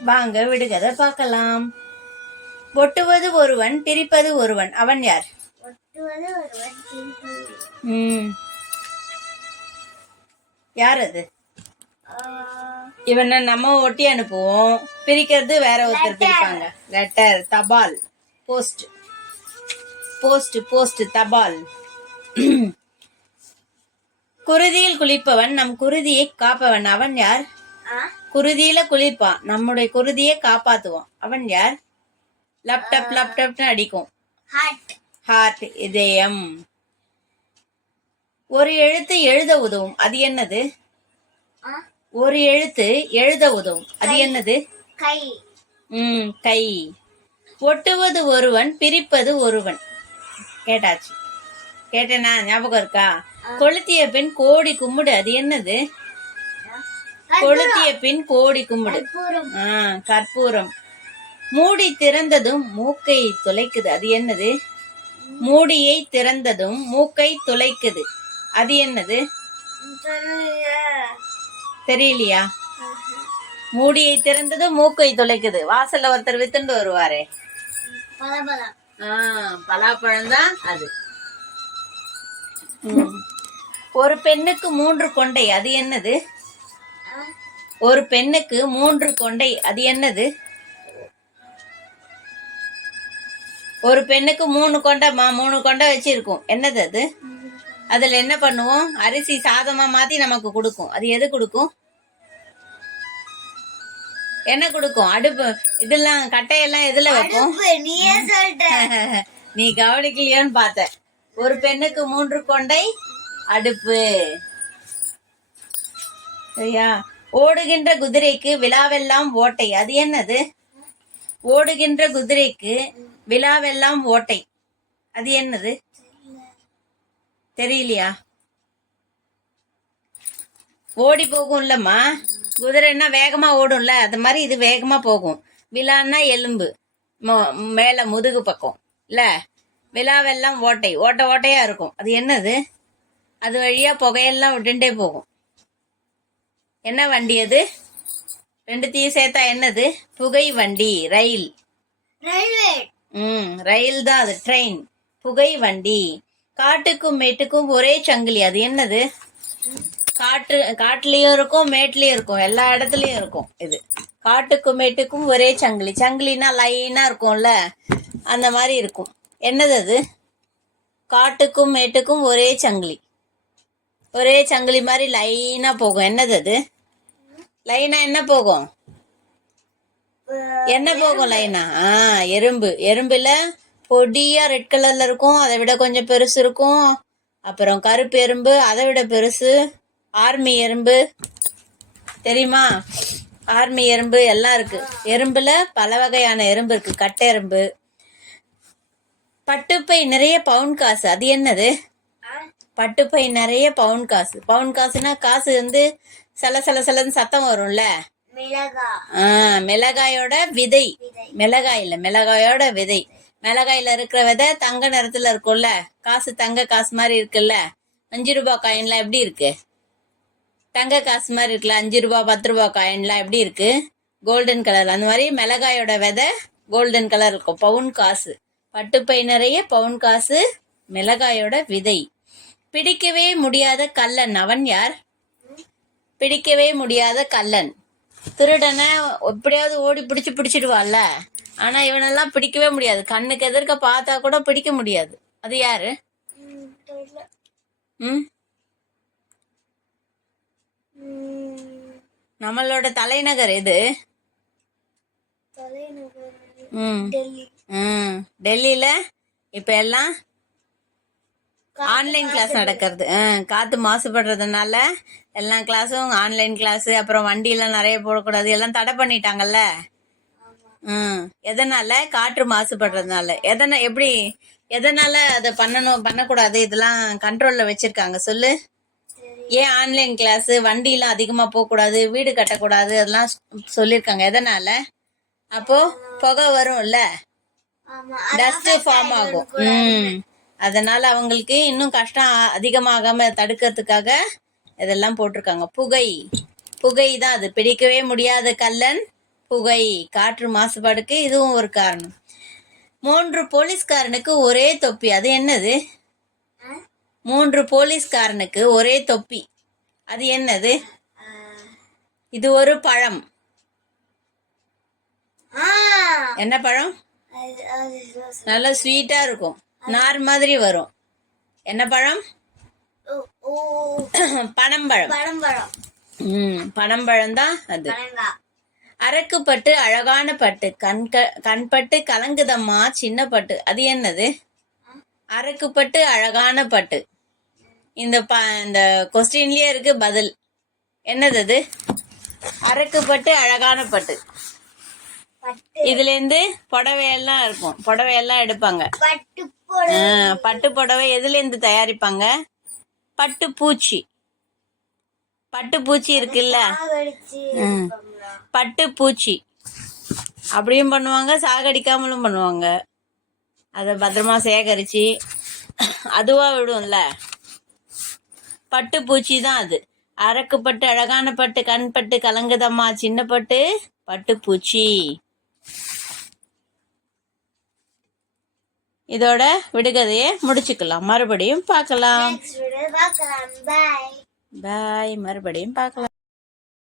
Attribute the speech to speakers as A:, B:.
A: வாங்க விடுகதை பார்க்கலாம். ஒட்டுவது ஒருவன் பிரிப்பது ஒருவன். அவன் யார்? ம். யார் அது? இவனை நம்ம ஒட்டி அனுப்புவோம். பிரிக்கிறது வேற ஒருத்தர் பிரிப்பாங்க. லெட்டர் தபால். போஸ்ட் போஸ்ட் போஸ்ட் தபால். குருதியில் குளிப்பவன் நம் குருதியை காப்பவன். அவன் யார்? குருதியில குளிப்பான். நம்முடைய குருதியை காப்பாத்துவான். அவன் யார்? லேப்டாப் லேப்டாப்னு அடிக்கும். ஹார்ட் இதயம். ஒரு எழுத்து எழுத உதவும். அது என்னது? ஒரு எழுத்து எழுத உதவும். அது என்னது?
B: கை.
A: ம் கை. ஒட்டுவது ஒருவன் பிரிப்பது ஒருவன். கேட்டாச்சு. கேட்டேனா? ஞாபகம் இருக்கா? கொளுத்திய பின் கோடி கும்பிடு அது என்னது? கொளுத்திய பின் கோடி கும்பிடு ஆ கற்பூரம். மூடி திறந்ததும் மூக்கை துளைக்குது. அது என்னது? மூடியை திறந்ததும் மூக்கை துளைக்குது. அது என்னது?
B: தெரியல.
A: தெரியலையா? மூடியை திறந்ததும் மூக்கை துளைக்குது. வாசல்ல ஒருத்தர் வித்துண்டு வருவாரே. பலாப்பழம் தான் அது. ஒரு பெண்ணுக்கு மூன்று கொண்டை அது என்னது? ஒரு பெண்ணுக்கு மூன்று கொண்டை அது என்னது? ஒரு பெண்ணுக்கு மூணு கொண்டை மா மூணு கொண்டை வச்சிருக்கும். என்னது அது? அதுல என்ன பண்ணுவோம்? அரிசி சாதமா மாத்தி நமக்கு கொடுக்கும். அது எது கொடுக்கும்? என்ன கொடுக்கும்? அடுப்பு இதெல்லாம் கட்டையெல்லாம் எதுல வைப்போம்? நீ கவனிக்கலையோன்னு பார்த்த ஒரு பெண்ணுக்கு மூன்று கொண்டை அடுப்பு. சரியா ஓடுகின்ற குதிரைக்கு விழாவெல்லாம் ஓட்டை. அது என்னது? ஓடுகின்ற குதிரைக்கு விழாவெல்லாம் ஓட்டை. அது என்னது? தெரியலையா? ஓடி போகும்லம்மா. குதிரைன்னா வேகமா ஓடும்ல. அது மாதிரி இது வேகமா போகும். விழான்னா எலும்பு. மேல முதுகு பக்கம். இல்ல? விழாவெல்லாம் ஓட்டை ஓட்ட ஓட்டையா இருக்கும். அது என்னது? அது வழியா புகையெல்லாம் விட்டுட்டே போகும். என்ன வண்டி அது? ரெண்டுத்தையும் சேர்த்தா என்னது? புகை வண்டி ரயில்.
B: ரயில்வே.
A: ம் ரயில் தான் அது ட்ரெயின். புகை வண்டி. காட்டுக்கும் மேட்டுக்கும் ஒரே சங்கிலி. அது என்னது? காட்டு காட்டுலயும் இருக்கும் மேட்லயும் இருக்கும். எல்லா இடத்துலயும் இருக்கும் இது. காட்டுக்கும் மேட்டுக்கும் ஒரே சங்கிலி. சங்கிலினா லைனா இருக்கும்ல? அந்த மாதிரி இருக்கும். என்னது அது காட்டுக்கும் மேட்டுக்கும் ஒரே சங்கிலி. ஒரே சங்கிலி மாதிரி லைனா போகும். என்னது அது லைனா என்ன போகும்? என்ன போகும் லைனா? ஆ எறும்பு. எறும்புல பொடியா ரெட் கலர்ல இருக்கும். அதை விட கொஞ்சம் பெருசு இருக்கும். அப்புறம் கருப்பு எறும்பு அதை விட பெருசு. ஆர்மி எறும்பு. தெரியுமா? ஆர்மி எறும்பு எல்லாம் இருக்கு. எறும்புல பல வகையான எறும்பு இருக்கு. கட்டை எறும்பு பட்டுப்பை நிறைய பவுன் காசு. அது என்னது? பட்டுப்பை நிறைய பவுன் காசு. பவுன் காசுனா காசு வந்து சல சல சலன்னு சத்தம் வரும்ல? மிளகாயோட விதை. மிளகாய் இல்ல மிளகாயோட விதை. மிளகாயில இருக்கிற விதை தங்க நிறத்துல இருக்கும்ல? காசு தங்க காசு மாதிரி இருக்குல்ல? அஞ்சு ரூபாய் காயின்லாம் எப்படி இருக்கு? தங்க காசு மாதிரி இருக்குல்ல? அஞ்சு ரூபாய் பத்து ரூபாய் காயின்லாம் எப்படி இருக்கு? கோல்டன் கலர் அந்த மாதிரி மிளகாயோட விதை கோல்டன் கலர் இருக்கும். பவுன் காசு. பட்டுப்பை நிறைய பவுன் காசு மிளகாயோட விதை. பிடிக்கவே முடியாத கல்லன் அவன் யார்? பிடிக்கவே முடியாத கல்லன் திருடனை எப்படியாவது ஓடி பிடிச்சு பிடிச்சிடுவாள்ல ஆனா இவனெல்லாம் பிடிக்கவே முடியாது. கண்ணுக்கு எதிர்க்க பார்த்தா கூட பிடிக்க முடியாது. அது யாரு?
B: ம்,
A: நம்மளோட தலைநகர் எது? ம்.
B: டெல்லி.
A: ம். டெல்லியில இப்ப எல்லாம் ஆன்லைன் கிளாஸ் நடக்கிறது. ஆ, காத்து மாசுபடுறதுனால எல்லா கிளாஸும் ஆன்லைன் கிளாஸ் அப்புறம் வண்டியெலாம் நிறைய போடக்கூடாது எல்லாம் தடை பண்ணிட்டாங்கல்ல? ம் எதனால காற்று மாசுபடுறதுனால? எதனா எப்படி எதனால அதை பண்ணணும் பண்ணக்கூடாது? இதெல்லாம் கண்ட்ரோல்ல வச்சிருக்காங்க. சொல்லு. ஏன் ஆன்லைன் கிளாஸ் வண்டியெல்லாம் அதிகமா போகக்கூடாது வீடு கட்டக்கூடாது அதெல்லாம் சொல்லியிருக்காங்க எதனால? அப்போ புகை வரும்ல? டஸ்ட் ஃபார்ம் ஆகும். ம். அதனால அவங்களுக்கு இன்னும் கஷ்டம் அதிகமாகாம தடுக்கிறதுக்காக இதெல்லாம் போட்டிருக்காங்க. புகை. புகை தான் அது. பிடிக்கவே முடியாத கல்லன் புகை. காற்று மாசுபாடுக்கு இதுவும் ஒரு காரணம். மூன்று போலீஸ்காரனுக்கு ஒரே தொப்பி. அது என்னது? மூன்று போலீஸ்காரனுக்கு ஒரே தொப்பி. அது என்னது. இது ஒரு பழம்.
B: ஆ.
A: என்ன பழம். நல்லா ஸ்வீட்டா இருக்கும். நார் மாதிரி வரும். என்ன பழம். பனம்பழம்.
B: பழம்பழம்
A: ம் பனம்பழம் தான் அது.
B: பழங்கா
A: அரக்குப்பட்டு அழகான பட்டு. கண்க கண்பட்டு கலங்குதம்மா சின்ன பட்டு. அது என்னது? அரக்குப்பட்டு அழகான பட்டு. இந்த ப இந்த கொஸ்டின்லயே இருக்கு பதில். என்னது அது? அரக்குப்பட்டு அழகான பட்டு
B: பட்டு.
A: இதுல இருந்து புடவையெல்லாம் இருக்கும். புடவையெல்லாம் எடுப்பாங்க.
B: பட்டு
A: புடவை. எதுல இருந்து தயாரிப்பாங்க? பட்டு பூச்சி. பட்டு பூச்சி இருக்குல்ல? பட்டு பூச்சி. அப்படியும் பண்ணுவாங்க சாகடிக்காமலும் பண்ணுவாங்க. அதை பத்திரமா சேகரிச்சு அதுவா விடும்ல? பட்டு பூச்சி தான் அது. அரக்கு பட்டு அழகான பட்டு கண் பட்டு கலங்குதம்மா சின்ன பட்டு பட்டு பூச்சி. இதோட விடுகதையை முடிச்சுக்கலாம். மறுபடியும் பார்க்கலாம். பாய் மறுபடியும் பார்க்கலாம்.